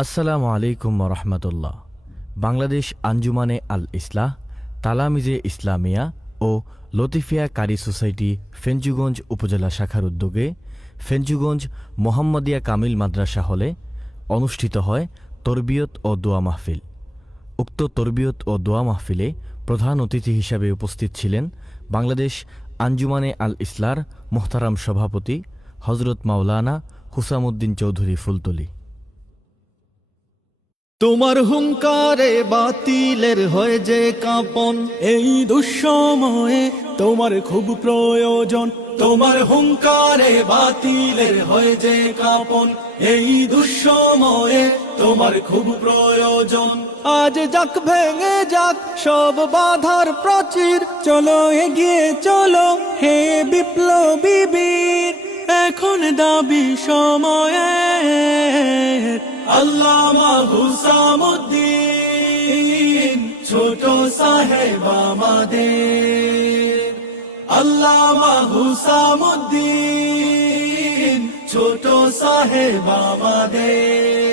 আসসালামু আলাইকুম রহমতুল্লাহ। বাংলাদেশ আঞ্জুমানে আল ইসলাহ, তালামিজে ইসলামিয়া ও লতিফিয়া কারি সোসাইটি ফেঞ্চুগঞ্জ উপজেলা শাখার উদ্যোগে ফেঞ্চুগঞ্জ মোহাম্মদিয়া কামিল মাদ্রাসা হলে অনুষ্ঠিত হয় তরবিয়ত ও দোয়া মাহফিল। উক্ত তরবিয়ত ও দোয়া মাহফিলে প্রধান অতিথি হিসাবে উপস্থিত ছিলেন বাংলাদেশ আঞ্জুমানে আল ইসলার মোহতারাম সভাপতি হজরত মাওলানা হুসামউদ্দিন চৌধুরী ফুলতলী। তোমার হুঙ্কারে বাতিলের হয়ে যে কাঁপন, এই দুঃসময়ে তোমার খুব প্রয়োজন। তোমার হুঙ্কারে বাতিলের হয়ে যে কাঁপন, এই দুঃসময়ে তোমার খুব প্রয়োজন। আজ যাক ভেঙে যাক সব বাধার প্রাচীর, চলো এগিয়ে চলো হে বিপ্লবী বীর, এখন দাবি সময়ের। আল্লামা হুসামউদ্দিন ছোট সাহেব আমাদের, আল্লামা হুসামউদ্দিন ছোট সাহেব আমাদের।